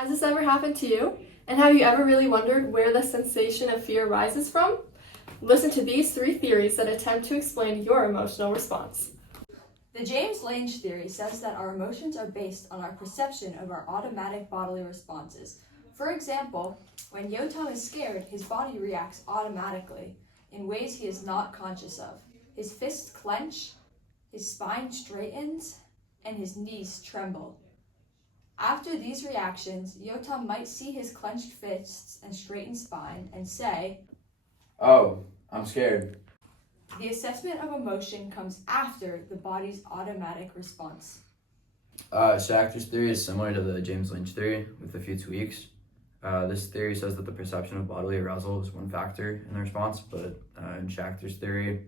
Has this ever happened to you? And have you ever really wondered where the sensation of fear arises from? Listen to these 3 theories that attempt to explain your emotional response. The James Lange theory says that our emotions are based on our perception of our automatic bodily responses. For example, when Yotam is scared, his body reacts automatically in ways he is not conscious of. His fists clench, his spine straightens, and his knees tremble. After these reactions, Yotam might see his clenched fists and straightened spine and say, "Oh, I'm scared." The assessment of emotion comes after the body's automatic response. Schachter's theory is similar to the James Lynch theory with a few tweaks. This theory says that the perception of bodily arousal is one factor in the response, but in Schachter's theory,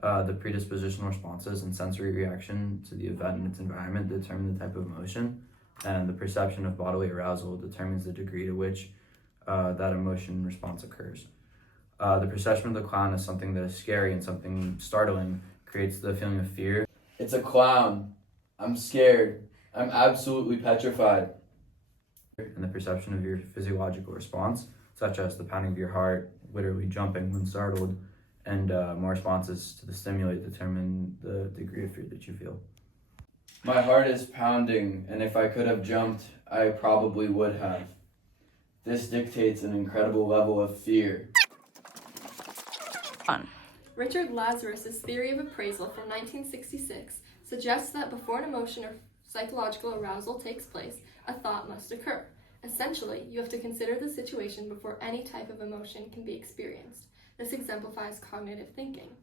the predispositional responses and sensory reaction to the event and its environment determine the type of emotion, and the perception of bodily arousal determines the degree to which that emotion response occurs. The perception of the clown as something that is scary and something startling creates the feeling of fear. "It's a clown. I'm scared. I'm absolutely petrified." And the perception of your physiological response, such as the pounding of your heart, literally jumping when startled, and more responses to the stimuli determine the degree of fear that you feel. "My heart is pounding, and if I could have jumped, I probably would have. This dictates an incredible level of fear." Richard Lazarus's theory of appraisal from 1966 suggests that before an emotion or psychological arousal takes place, a thought must occur. Essentially, you have to consider the situation before any type of emotion can be experienced. This exemplifies cognitive thinking.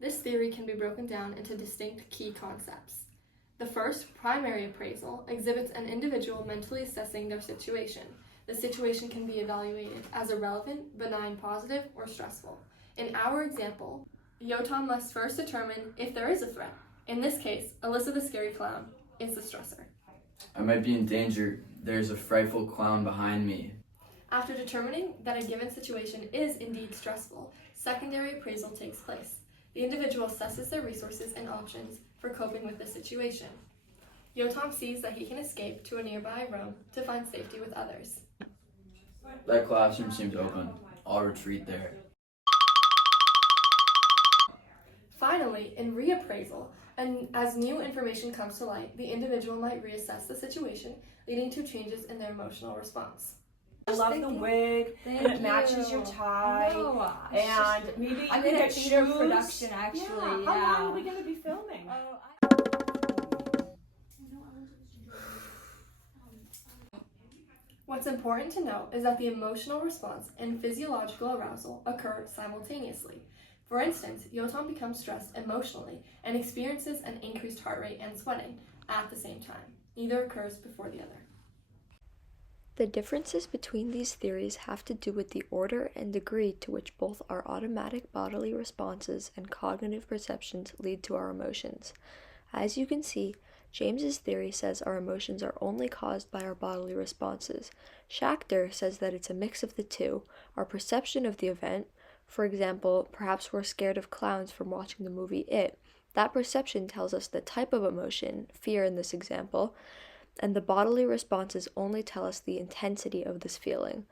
This theory can be broken down into distinct key concepts. The first, primary appraisal, exhibits an individual mentally assessing their situation. The situation can be evaluated as irrelevant, benign, positive, or stressful. In our example, Yotam must first determine if there is a threat. In this case, Alyssa the scary clown is the stressor. "I might be in danger. There's a frightful clown behind me." After determining that a given situation is indeed stressful, secondary appraisal takes place. The individual assesses their resources and options for coping with the situation. Yotam sees that he can escape to a nearby room to find safety with others. "That classroom seems open. I'll retreat there." Finally, in reappraisal, and as new information comes to light, the individual might reassess the situation, leading to changes in their emotional response. I love the wig, and it matches your tie, and maybe I'm you in can a get theater shoes. production, actually. How long are we going to be filming? What's important to note is that the emotional response and physiological arousal occur simultaneously. For instance, Yotam becomes stressed emotionally and experiences an increased heart rate and sweating at the same time. Neither occurs before the other. The differences between these theories have to do with the order and degree to which both our automatic bodily responses and cognitive perceptions lead to our emotions. As you can see, James's theory says our emotions are only caused by our bodily responses. Schachter says that it's a mix of the two, our perception of the event. For example, perhaps we're scared of clowns from watching the movie It. That perception tells us the type of emotion, fear in this example, and the bodily responses only tell us the intensity of this feeling.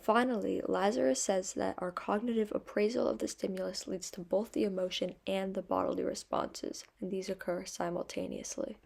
Finally, Lazarus says that our cognitive appraisal of the stimulus leads to both the emotion and the bodily responses, and these occur simultaneously.